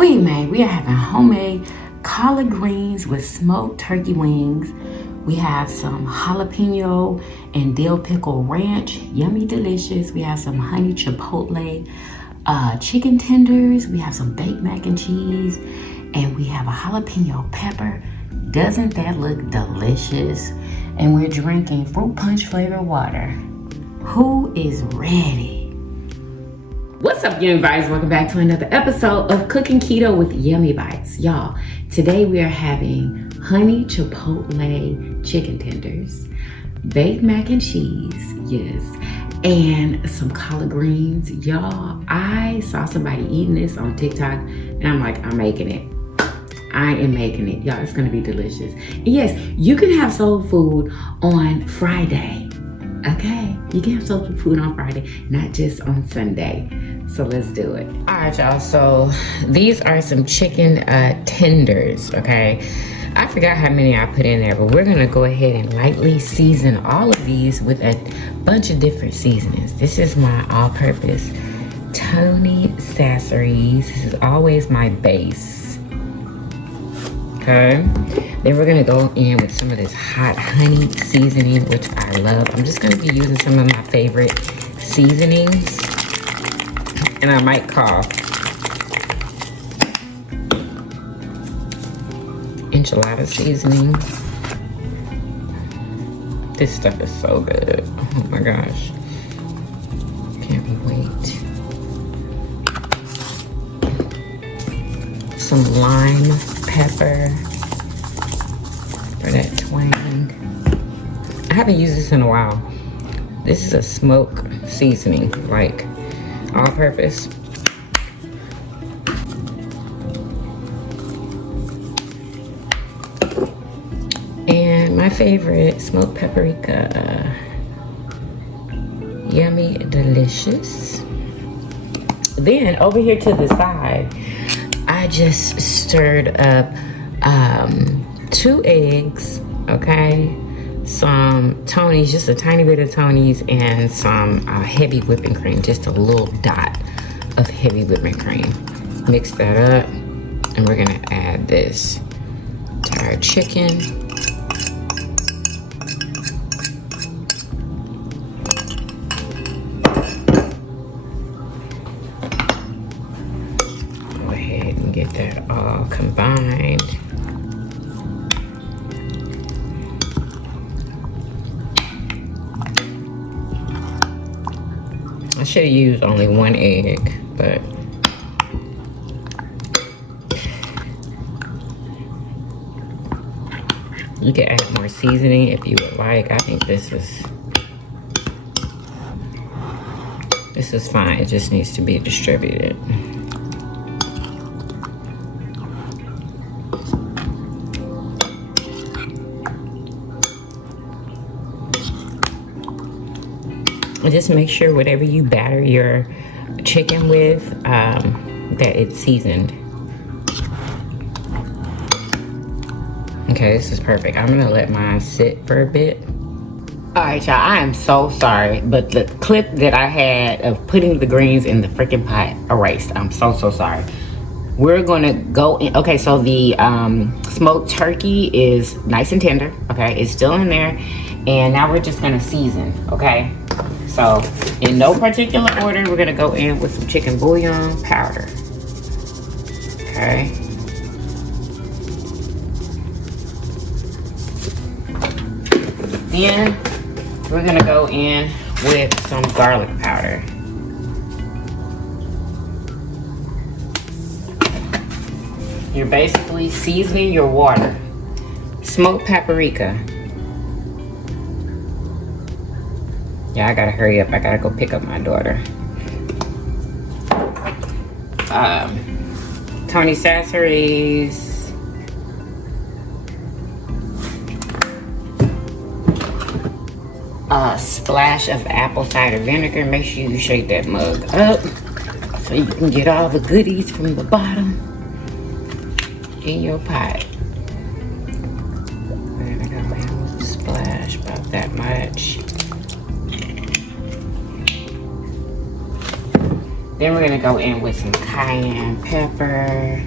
We are having homemade collard greens with smoked turkey wings. We have some jalapeno and dill pickle ranch, yummy delicious. We have some honey chipotle chicken tenders. We have some baked mac and cheese, and we have a jalapeno pepper. Doesn't that look delicious? And we're drinking fruit punch flavored water. Who is ready? What's up, Yummybites? Welcome back to another episode of Cooking Keto with Yummybites. Y'all, today we are having honey chipotle chicken tenders, baked mac and cheese, yes, and some collard greens. Y'all, I saw somebody eating this on TikTok and I'm like, I'm making it. I am making it. Y'all, it's gonna be delicious. And yes, you can have soul food on Friday. Okay, you can have soul food on Friday, not just on Sunday. So let's do it. All right, y'all, so these are some chicken tenders, okay? I forgot how many I put in there, but we're gonna go ahead and lightly season all of these with a bunch of different seasonings. This is my all-purpose Tony Sasseries. This is always my base, okay? Then we're gonna go in with some of this hot honey seasoning, which I love. I'm just gonna be using some of my favorite seasonings, and I might cough. Enchilada seasoning. This stuff is so good. Oh my gosh. Can't wait. Some lime pepper for that twang. I haven't used this in a while. This is a smoke seasoning, like all purpose. And my favorite, smoked paprika. Yummy delicious. Then over here to the side, I just stirred up 2 eggs, okay? Some Tony's, just a tiny bit of Tony's, and some heavy whipping cream, just a little dot of heavy whipping cream. Mix that up, and we're gonna add this to our chicken. Go ahead and get that all combined. I should have used only 1 egg, but you can add more seasoning if you would like. I think this is fine. It just needs to be distributed. Just make sure whatever you batter your chicken with, that it's seasoned. Okay, this is perfect. I'm gonna let mine sit for a bit. All right, y'all, I am so sorry, but the clip that I had of putting the greens in the freaking pot erased. I'm so sorry. We're gonna go in. Okay, so the smoked turkey is nice and tender, okay? It's still in there. And now we're just gonna season, okay? So, in no particular order, we're gonna go in with some chicken bouillon powder. Okay. Then, we're gonna go in with some garlic powder. You're basically seasoning your water. Smoked paprika. Yeah, I gotta hurry up. I gotta go pick up my daughter. Tony Sasseries. A splash of apple cider vinegar. Make sure you shake that mug up so you can get all the goodies from the bottom in your pot. We're gonna go in with a splash, about that much. Then we're gonna go in with some cayenne pepper,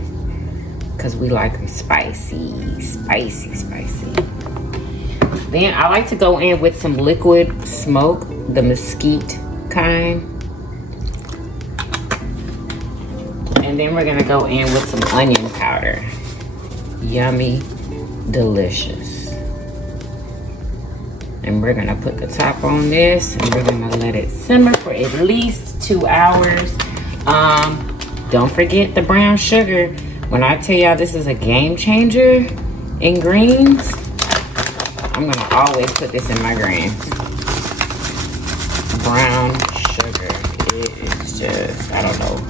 because we like them spicy, spicy, spicy. Then I like to go in with some liquid smoke, the mesquite kind. And then we're gonna go in with some onion powder. Yummy, delicious. And we're gonna put the top on this, and we're gonna let it simmer for at least 2 hours. Don't forget the brown sugar. When I tell y'all this is a game changer in greens, I'm gonna always put this in my greens. Brown sugar, it is just, I don't know,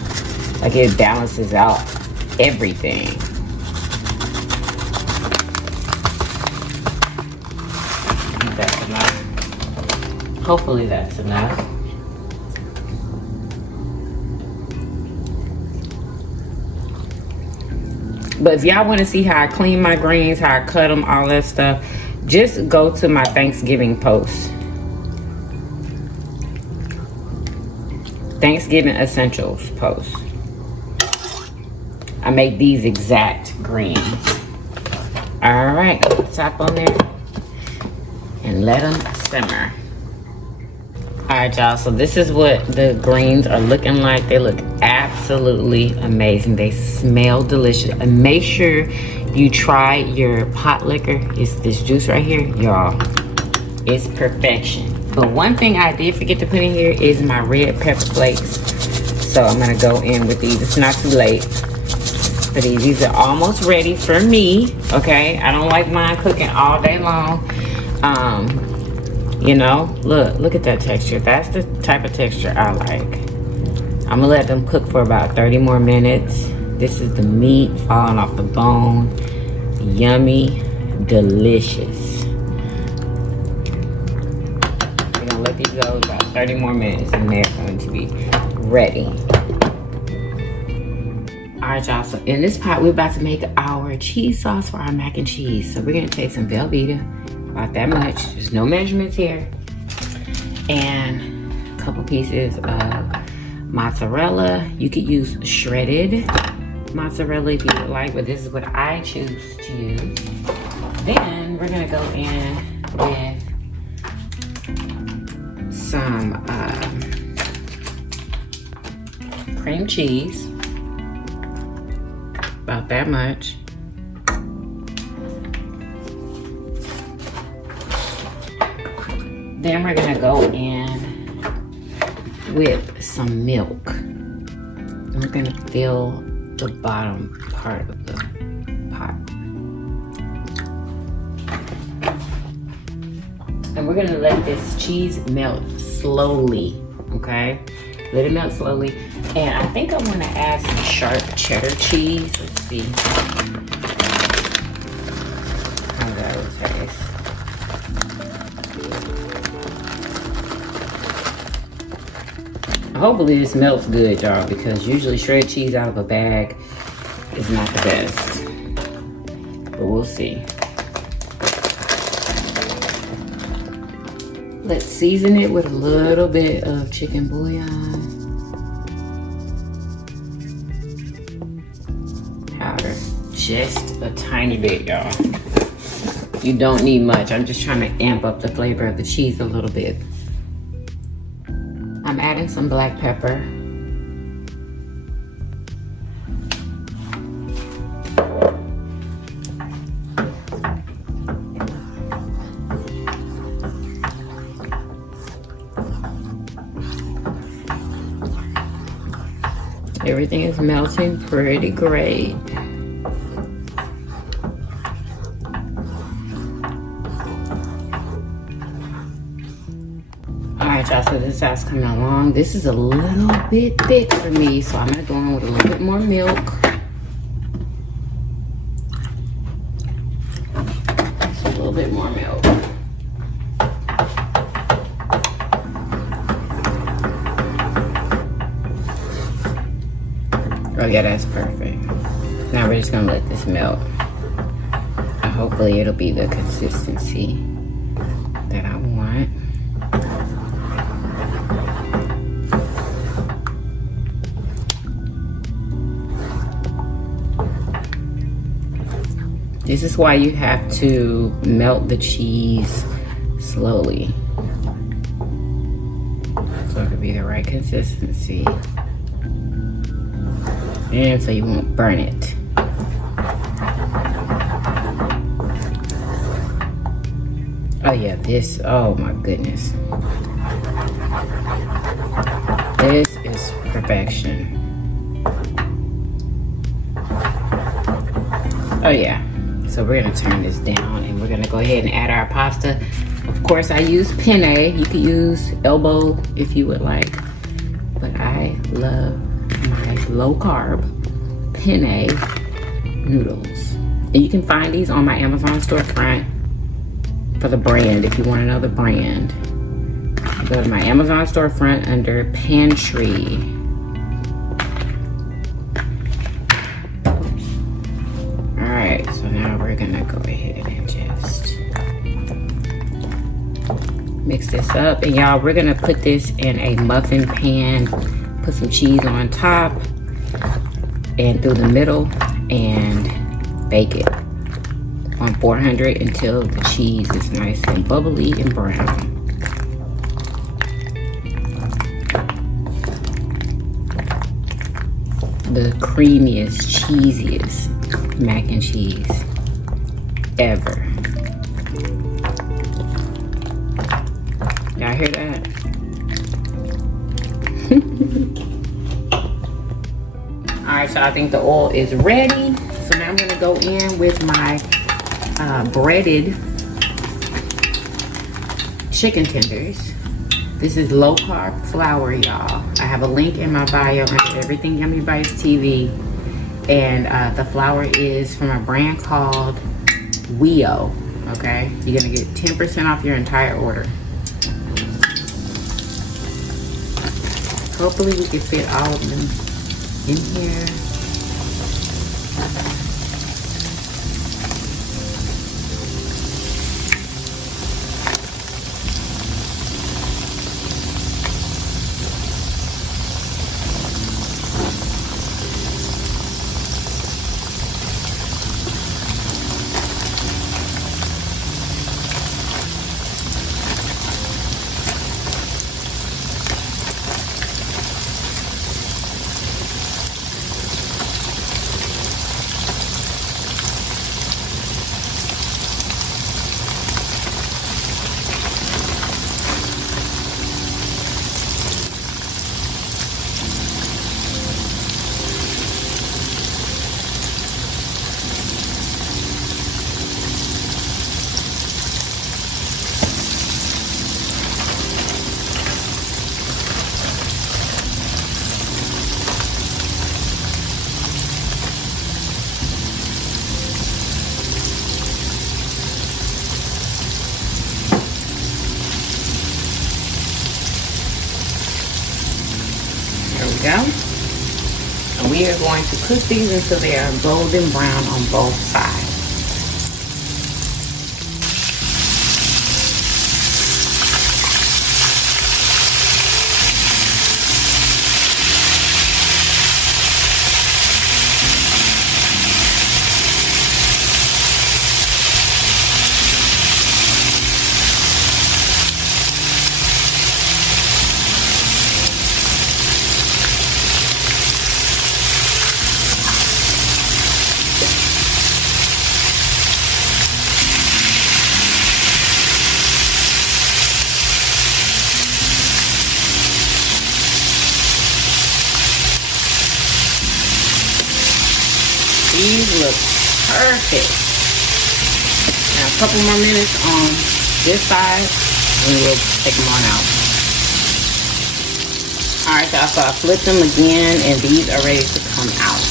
like it balances out everything. I think that's enough. Hopefully that's enough. But if y'all want to see how I clean my greens, how I cut them, all that stuff, just go to my Thanksgiving post. Thanksgiving Essentials post. I make these exact greens. All right, top on there and let them simmer. All right, y'all, so this is what the greens are looking like. They look absolutely amazing. They smell delicious. And make sure you try your pot liquor. It's this juice right here, y'all. It's perfection. But one thing I did forget to put in here is my red pepper flakes. So I'm gonna go in with these. It's not too late for these. These are almost ready for me, okay? I don't like mine cooking all day long. You know, look at that texture. That's the type of texture I like. I'm gonna let them cook for about 30 more minutes. This is the meat falling off the bone. Yummy, delicious. We're gonna let these go about 30 more minutes and they're going to be ready. All right, y'all, so in this pot, we're about to make our cheese sauce for our mac and cheese. So we're gonna take some Velveeta, about that much. There's no measurements here. And a couple pieces of mozzarella. You could use shredded mozzarella if you would like, but this is what I choose to use. Then we're gonna go in with some cream cheese, about that much. Then we're gonna go in with some milk. And we're gonna fill the bottom part of the pot. And we're gonna let this cheese melt slowly, okay? Let it melt slowly. And I think I wanna add some sharp cheddar cheese. Let's see how that will taste. Hopefully this melts good, y'all, because usually shredded cheese out of a bag is not the best. But we'll see. Let's season it with a little bit of chicken bouillon powder. Just a tiny bit, y'all. You don't need much. I'm just trying to amp up the flavor of the cheese a little bit. I'm adding some black pepper. Everything is melting pretty great. Alright, y'all, so this sauce coming along. This is a little bit thick for me, so I'm gonna go in with a little bit more milk. Just a little bit more milk. Oh yeah, that's perfect. Now we're just gonna let this melt. And hopefully it'll be the consistency that I want. This is why you have to melt the cheese slowly, so it could be the right consistency, and so you won't burn it. Oh yeah, this, oh my goodness. This is perfection. Oh yeah. So we're gonna turn this down and we're gonna go ahead and add our pasta. Of course, I use penne. You could use elbow if you would like, but I love my low carb penne noodles. And you can find these on my Amazon storefront for the brand if you want another brand. Go to my Amazon storefront under pantry. Alright, so now we're gonna go ahead and just mix this up. And y'all, we're gonna put this in a muffin pan, put some cheese on top and through the middle, and bake it on 400 until the cheese is nice and bubbly and brown. The creamiest, cheesiest mac and cheese ever. Y'all hear that? Alright, so I think the oil is ready. So now I'm gonna go in with my breaded chicken tenders. This is low carb flour, y'all. I have a link in my bio under everything YUMMYBITESTV. And the flour is from a brand called YUMMYBITES, okay? You're gonna get 10% off your entire order. Hopefully we can fit all of them in here. Go. And we are going to cook these until they are golden brown on both sides. These look perfect. Now a couple more minutes on this side and we'll take them on out. Alright, so I flipped them again and these are ready to come out.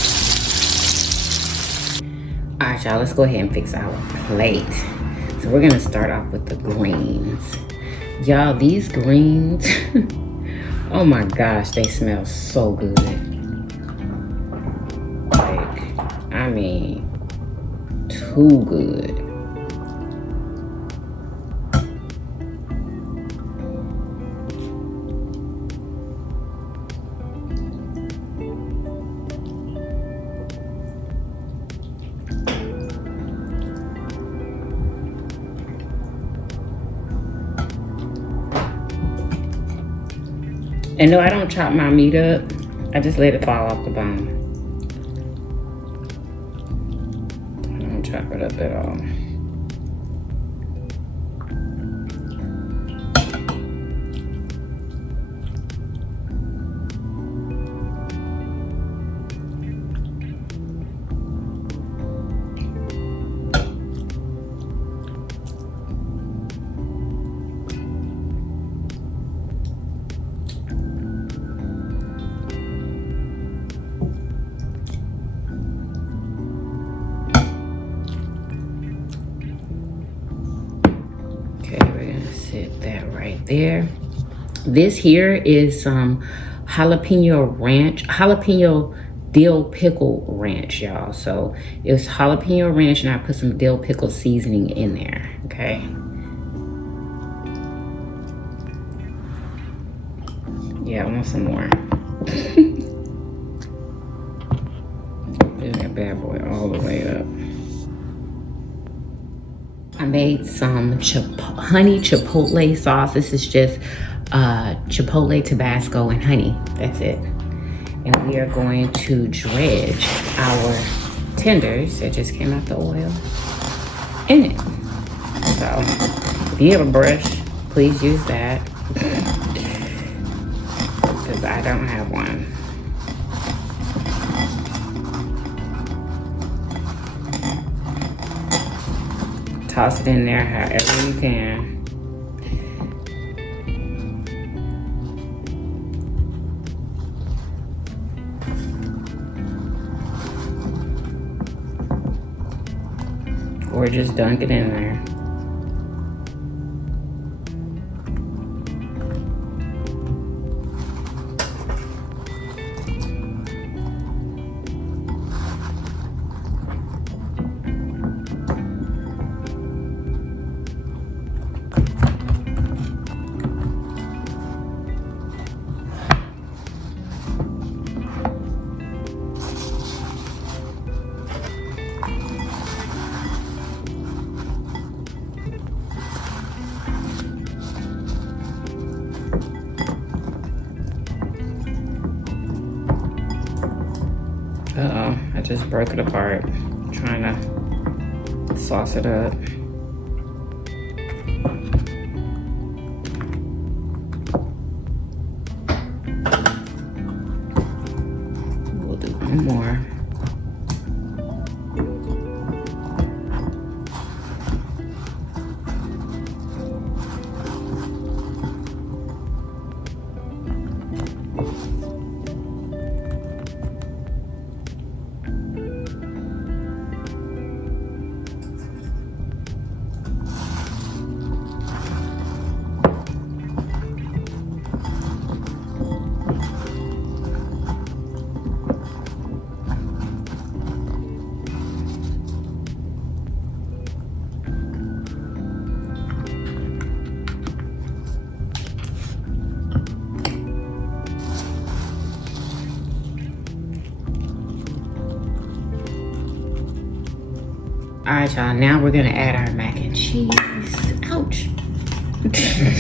Alright y'all, let's go ahead and fix our plate. So we're gonna start off with the greens. Y'all, these greens, oh my gosh, they smell so good. I mean, too good. And no, I don't chop my meat up. I just let it fall off the bone. I don't chop it up at all. Okay, we're gonna set that right there. This here is some jalapeno dill pickle ranch, y'all. So it's jalapeno ranch, and I put some dill pickle seasoning in there. Okay. Yeah, I want some more. Fill that bad boy all the way up. I made some honey chipotle sauce. This is just chipotle, Tabasco, and honey. That's it. And we are going to dredge our tenders that just came out the oil in it. So if you have a brush, please use that, because I don't have one. Toss it in there however you can. Or just dunk it in there. Uh-oh, I just broke it apart, trying to sauce it up. We'll do one more. All right, y'all, now we're gonna add our mac and cheese. Ouch.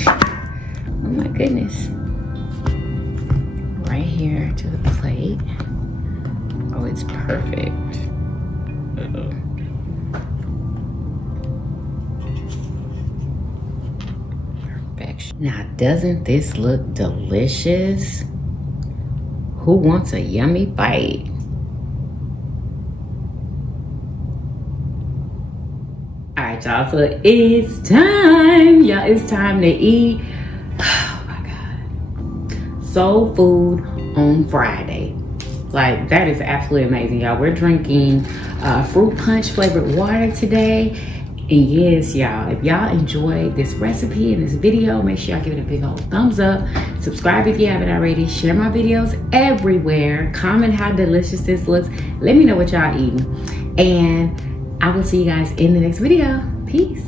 Oh my goodness. Right here to the plate. Oh, it's perfect. Uh-oh. Perfection. Now, doesn't this look delicious? Who wants a yummy bite? All right, y'all, so it's time. Y'all, it's time to eat. Oh my God. Soul food on Friday. Like, that is absolutely amazing, y'all. We're drinking fruit punch flavored water today. And yes, y'all, if y'all enjoyed this recipe and this video, make sure y'all give it a big old thumbs up. Subscribe if you haven't already. Share my videos everywhere. Comment how delicious this looks. Let me know what y'all eating. And I will see you guys in the next video. Peace.